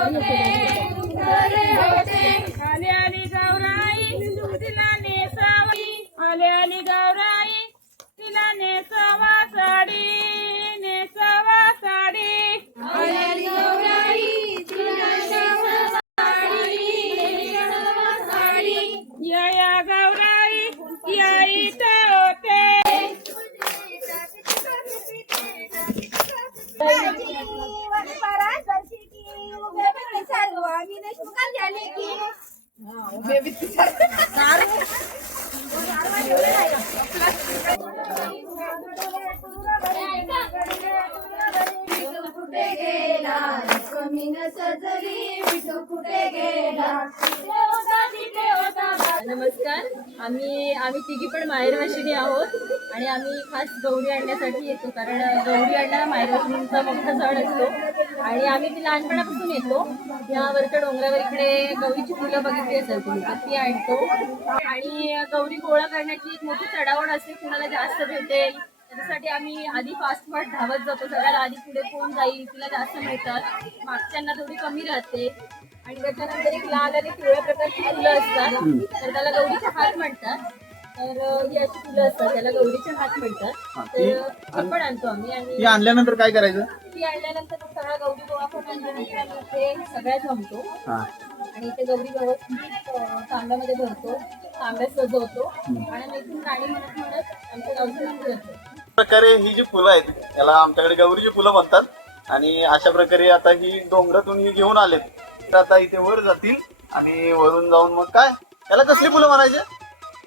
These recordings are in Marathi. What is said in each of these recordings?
आले नमस्कार. आम्ही आम्ही तिघी पण माहेरवाशिनी आहोत आणि आम्ही खास गौरी आणण्यासाठी येतो कारण गौरी आणणं माहेरवाशिनीचा मोठा सण असतो. आणि आम्ही ती लहानपणापासून येतो. या वरच्या डोंगरावर इकडे गौरीची फुलं बघितली असेल तुम्ही तर ती आणतो. आणि गौरी गोळा करण्याची एक मोठी चढावड असते कुणाला जास्त भेटेल त्याच्यासाठी आम्ही आधी फास्ट फास्ट धावत जातो. सगळ्याला आधी पुढे कोण जाईल तिला जास्त मिळतात. मागच्यांना थोडी कमी राहते. आणि त्याच्यानंतर एक लाल आणि पिवळ्या प्रकारची फुलं असतात तर त्याला गौरीचे हात म्हणतात. तर अं, ही अशी फुलं असतात त्याला गौरीचे हात म्हणतात. तर ते पण आणतो आम्ही आणि ती आणल्यानंतर काय करायचं? ती आणल्यानंतर सगळा गौरी आणल्यानंतर आम्ही जमतो. हा. आणि इथे गौरी तांब्यामध्ये भरतो तांब्यात सजवतो आणि मग इथून गाणी म्हणत म्हणत आमच्या गावचं मंदिर असतं. प्रकारे ही जी फुलं आहेत याला आमच्याकडे गौरीची फुलं म्हणतात. आणि अशा प्रकारे आता ही डोंगरातून ही घेऊन आलेत. तर आता इथे वर जातील आणि वरून जाऊन मग काय? याला कसली फुलं म्हणायचे?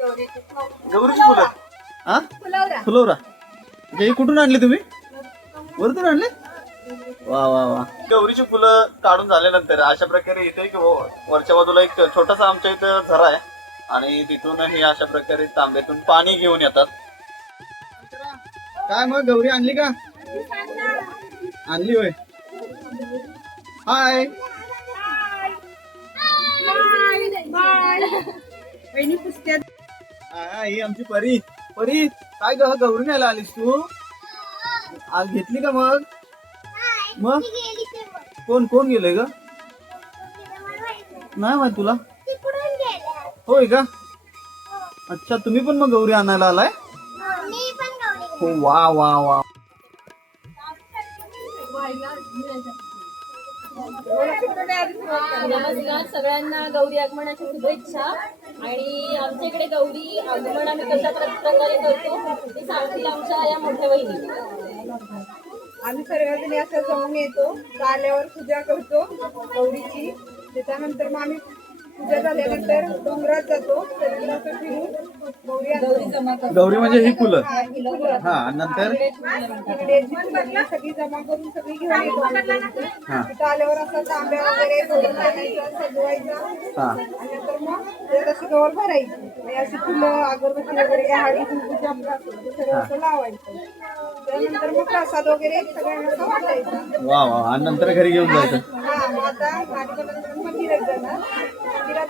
गौरीची फुलं हा फुलवरा म्हणजे ही कुठून आणली तुम्ही वरतून आणले वा वा वा गौरीची फुलं काढून झाल्यानंतर अशा प्रकारे इथे एक व- वरच्या बाजूला एक छोटासा आमच्या इथं झरा आहे आणि तिथून हे अशा प्रकारे तांब्यातून पाणी घेऊन येतात काय मग गौरी आणली का आणली होय हाय बहिणी पुसत्या ही आमची परी. परी काय ग गौरी न्यायला आलीस तू? आज घेतली का मग? मग? कोण कोण गेलंय ग? नाही माहीत तुला. होय का? अच्छा तुम्ही पण मग गौरी आणायला आलाय? हो वा वा वा. सगळ्यांना गौरी आगमनाच्या शुभेच्छा. आणि आमच्या इकडे गौरी आगमन आम्ही कशा प्रकारे करतो ते सांगतील आमच्या या मोठ्या बहिणी आम्ही सर्वजणी असं जाऊन येतो आल्यावर पूजा करतो गौरीची. त्याच्यानंतर मग आम्ही पूजा झाल्यानंतर डोंगरात जातो त्याच्यानंतर फिरून गौरी गौरी जमा करतो. गौरी म्हणजे ही फुलं. हा नंतर? सगळी जमा करून सगळी घेऊन येतो. हा. तिथं आल्यावर असं तांब्या वगैरे भरून आणायचं सजवायचं. हा. आणि नंतर मग भरायची आणि अशी फुलं अगरबत्ती वगैरे काय हळदी कुंकू आपलं असेल ते सगळं असं लावायचं. त्यानंतर मग प्रसाद वगैरे सगळ्यांना असं वाटायचं. वा वा आणि नंतर घरी घेऊन जायचं. हा मग आता माझ्याकडे मंदिरात जाणार. मंदिरात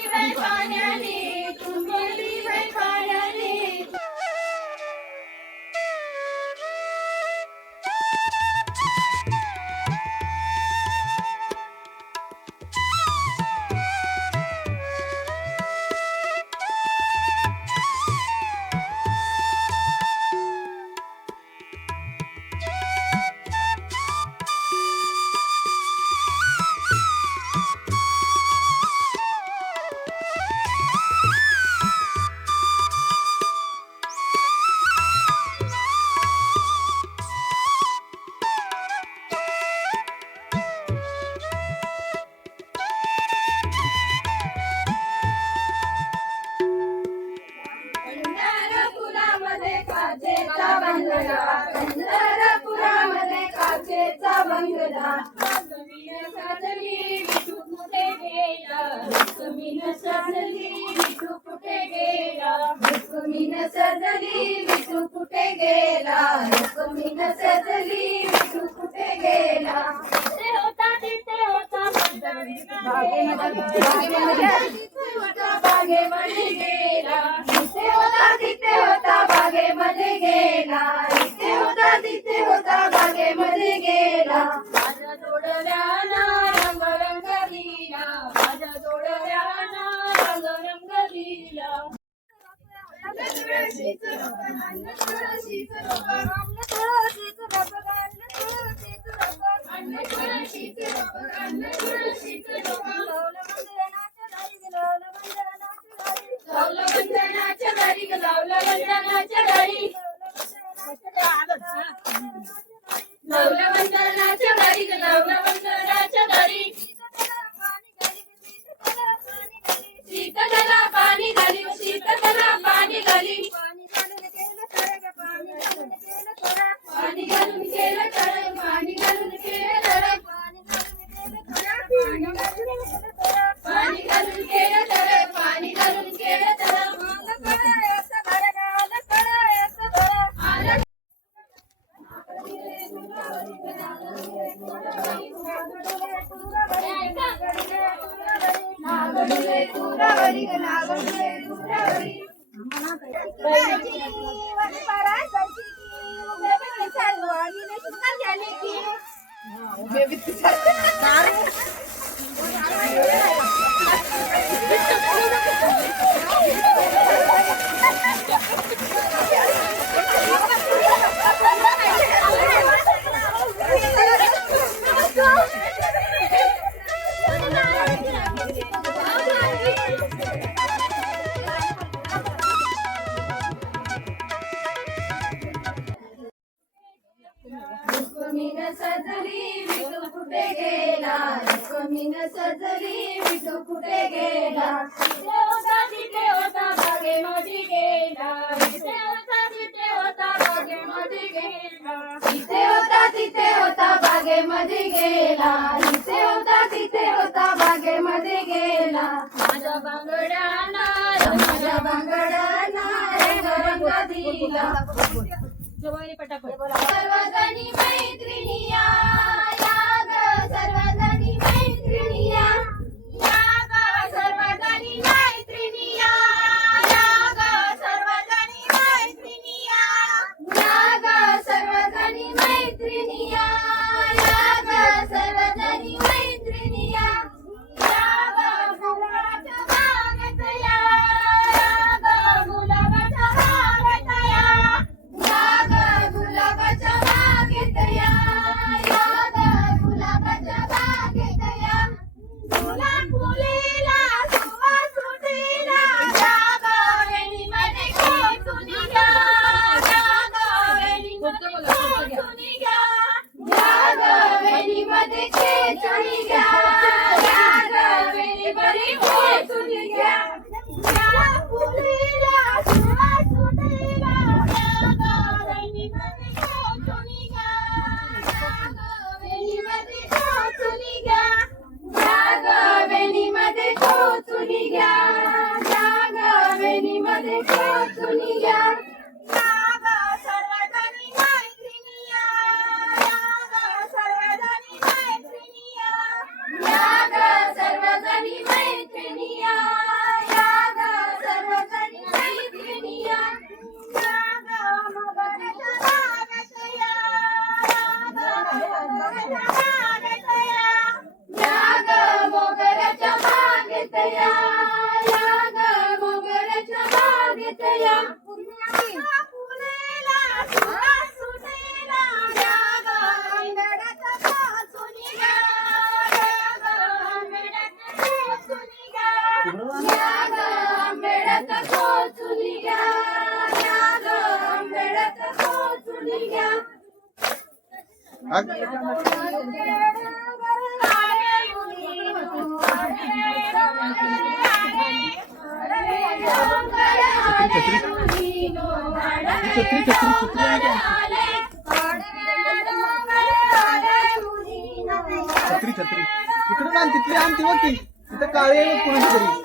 gave पटापट. Yeah. छत्री छत्री. इकडे आण तिथली आण ती बघ ती. तिथं काळे कुणाची तरी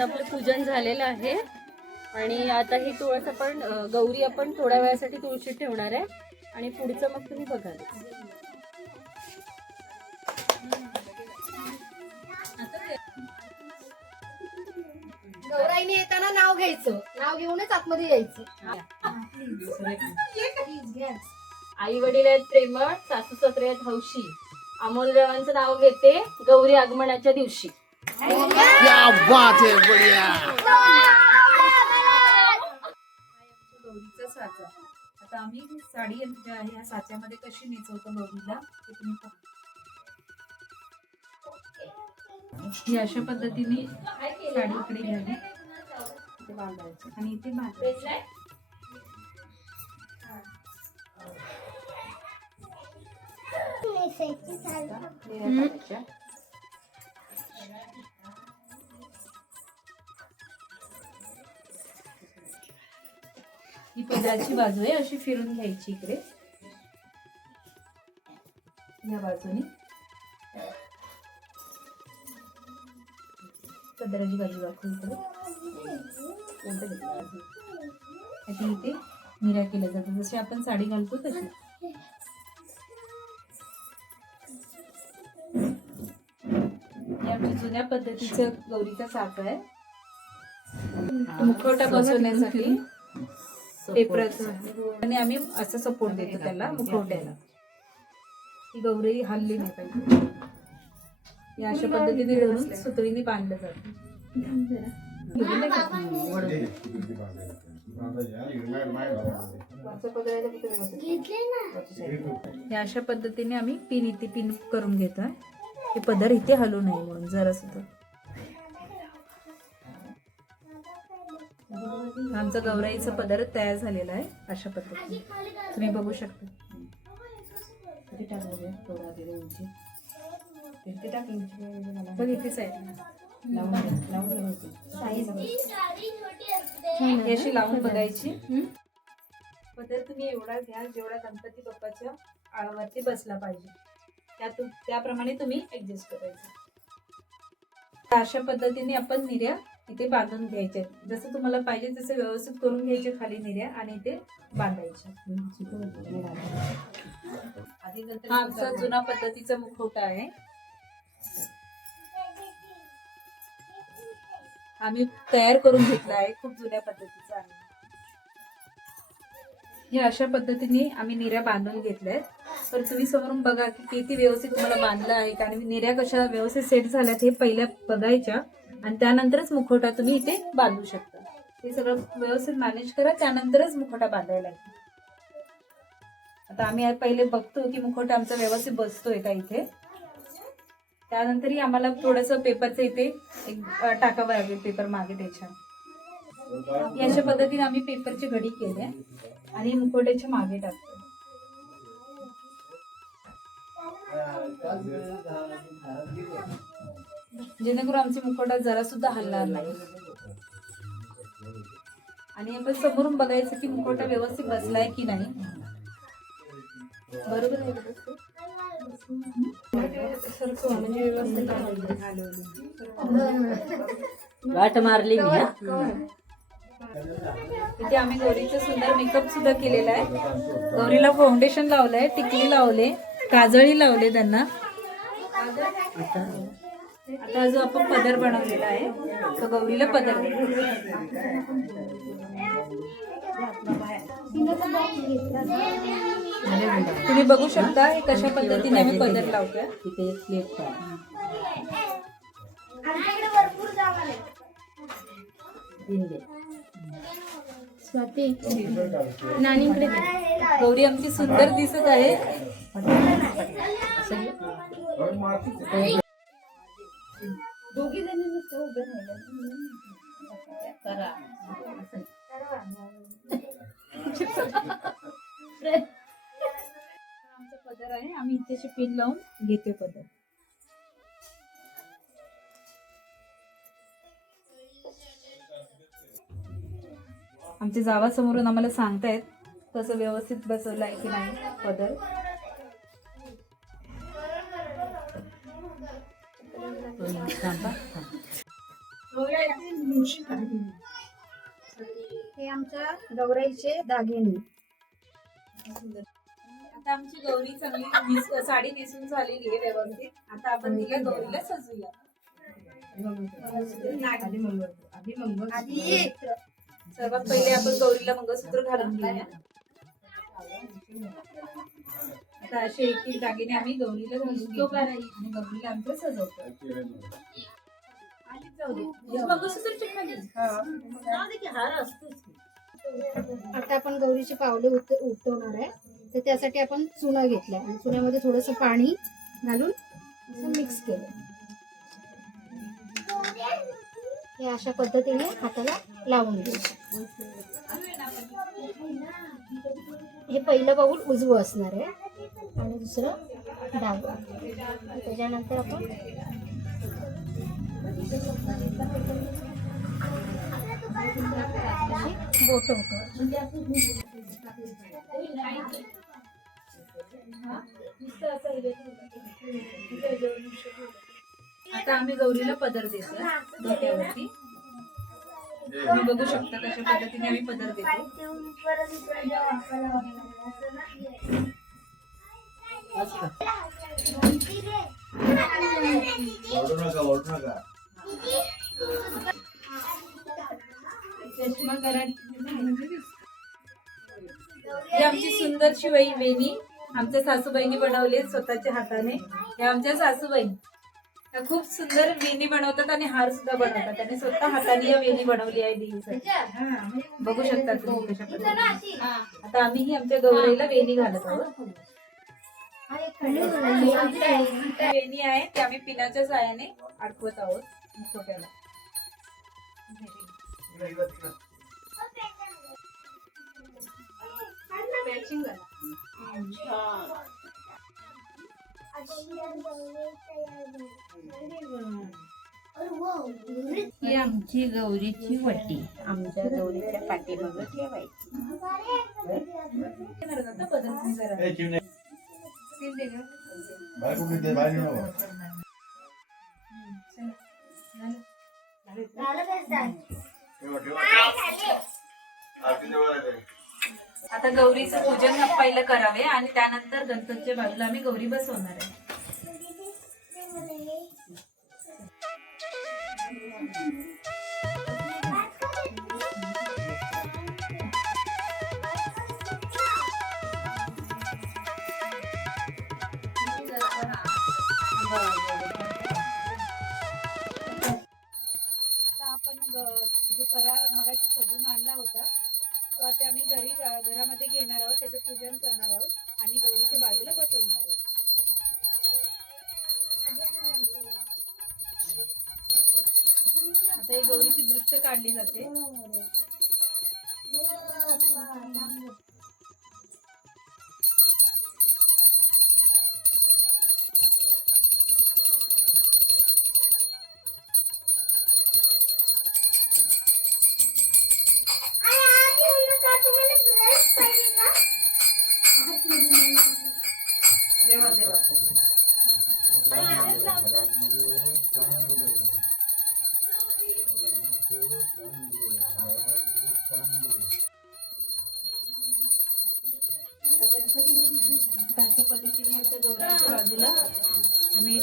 आता आपलं पूजन झालेलं आहे. आणि आता ही तुळस आपण गौरी आपण थोड्या वेळासाठी तुळशीत ठेवणार आहे. आणि पुढचं मग तुम्ही बघाल गौराईने येताना नाव घ्यायचं. नाव घेऊनच आतमध्ये यायचं. आई वडील आहेत प्रेमळ सासू सासरे आहेत हौशी. अमोलरावांचं नाव घेते गौरी आगमनाच्या दिवशी. गौरीचा साचा आता आम्ही ही साडी जी आहे या साच्यामध्ये कशी नेचवतो गौरीला ते तुम्ही पहा. ही अशा पद्धतीने साडी इकडे घ्यावी. इथे बांधायची. आणि इथे बांधायची. ही पदराची बाजू आहे अशी फिरून घ्यायची इकडे. या बाजूने. पदराची बाजू दाखवू इकडे. इथे मिरा केलं जातं जशी आपण साडी घालतो तशी. आमच्या जुन्या पद्धतीचं गौरीचा साचा आहे. मुखवटा बसवण्यासाठी. पेपराचं आणि आम्ही असं सपोर्ट देतो त्याला मुखवट्याला. ही गौरी हल्ली नाही पाहिजे. या अशा पद्धतीने धरून सुतळीने बांधलं जातं. या अशा पद्धतीने आम्ही पिन इथे पिन करून घेतोय. हे पदर इथे हलू नये म्हणून जरा सुद्धा आमचा गौराईचा पदर तयार झालेला आहे अशा पद्धतीने. तुम्ही बघू शकता. बघ इथे साईड ही अशी लावून बघायची. पदर तुम्ही एवढा घ्या जेवढा गणपती बाप्पाच्या आळावरती बसला पाहिजे. त्यातून त्याप्रमाणे तुम्ही ऍडजस्ट करायचं. अशा पद्धतीने आपण निर्या इथे बांधून घ्यायच्या जसं तुम्हाला पाहिजे तसं व्यवस्थित करून घ्यायचे खाली निर्या आणि इथे बांधायच्या हा आमचा जुना पद्धतीचा मुखवटा आहे. आम्ही तयार करून घेतला आहे खूप जुन्या पद्धतीचा आहे. हे अशा पद्धतीने आम्ही निर्या बांधून घेतल्या आहेत. तर तुम्ही समोरून बघा की किती व्यवस्थित तुम्हाला बांधलं आहे. आणि निर्या कशा व्यवस्थित सेट झाल्यात हे पहिल्या बघायच्या. आणि त्यानंतरच मुखवटा तुम्ही इथे बांधू शकता. हे सगळं व्यवस्थित मॅनेज करा त्यानंतरच मुखवटा बांधायला लागेल. आता आम्ही पहिले बघतो की मुखवटा आमचा व्यवस्थित बसतोय का इथे. त्यानंतरही आम्हाला थोडस पेपरचं इथे एक टाकावं लागेल पेपर मागे त्याच्या अशा पद्धतीने आम्ही पेपरची घडी केली आणि मुखवट्याच्या मागे टाकतो जेणेकरून आमचे मुखवटा जरा सुद्धा हलणार नाही. आणि आपण समोरून बघायचं की मुखवटा व्यवस्थित बसलाय की नाही. बरोबर म्हणजे वाट मारली मी इथे आम्ही गौरीचं सुंदर मेकअप सुद्धा केलेला आहे. गौरीला फाउंडेशन लावलंय टिकली लावले काजळी लावले त्यांना. आता जो आपण पदर बनवलेला आहे तो गौरीला पदर. तुम्ही बघू शकता हे कशा पद्धतीने आम्ही पदर लावतोय. तिथे स्वाती नानीकडे गौरी आमची सुंदर दिसत आहे. दोघी जणी नुसते उभे राहिल्या. आमचा पदर आहे. आम्ही इथे पिन लावून घेते पदर. आमच्या जावासमोरून आम्हाला सांगतायत कसं व्यवस्थित बसवलं आहे की नाही पदर. हे आमच्या गौराईचे दागिने. आता आमची गौरी चांगली साडी नेसून झालेली आहे व्यवस्थित. आता आपण तिला गौरीला सजूया आधी सर्वात पहिले आपण गौरीला मंगळसूत्र घालून घेऊया. आता असे एक एक दागिने आम्ही गौरीला घालून घेऊ आणि गौरीला आमचं सजवतो. आता आपण गौरीची पावले उठवणार आहे. तर त्यासाठी आपण चुना घेतलाय. आणि चुन्यामध्ये थोडस पाणी घालून असं मिक्स केलं. हे अशा पद्धतीने हाताला लावून घ्यायचं. हे पहिलं पाऊल उजवं असणार आहे. आणि दुसरं डाग. त्याच्यानंतर आपण बोट आता आम्ही गौरीला पदर देतो डोक्यावरती. तुम्ही बघू शकता कशा पद्धतीने आम्ही पदर देतो. ही आमची सुंदरशी वही वेणी आमच्या सासूबाईंनी बनवली स्वतःच्या हाताने. हे आमच्या सासूबाई. खूप सुंदर वेणी बनवतात आणि हार सुद्धा बनवतात. त्यांनी स्वतः हाताने या वेणी बनवली आहे देवीसाठी हा, बघू शकता तुम्ही कशा पद्धतीने आता आम्ही ही आमच्या गौरीला वेणी घालत आहोत. वेणी आहे ते आम्ही पिनाच्या साहाय्याने अडकवत आहोत मुखवट्याला मॅचिंग ही आमची गौरीची वटी. आमच्या गौरीच्या पाठीमागं ठेवायची. पद्धतीने जरा आता गौरीचं पूजन पहिलं करावे आणि त्यानंतर गणपतीच्या बाजूला आम्ही गौरी बसवणार आहे. fíjate.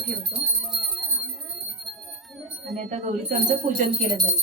ठेवतो. आणि आता गौरीचं आमचं पूजन केलं जाईल.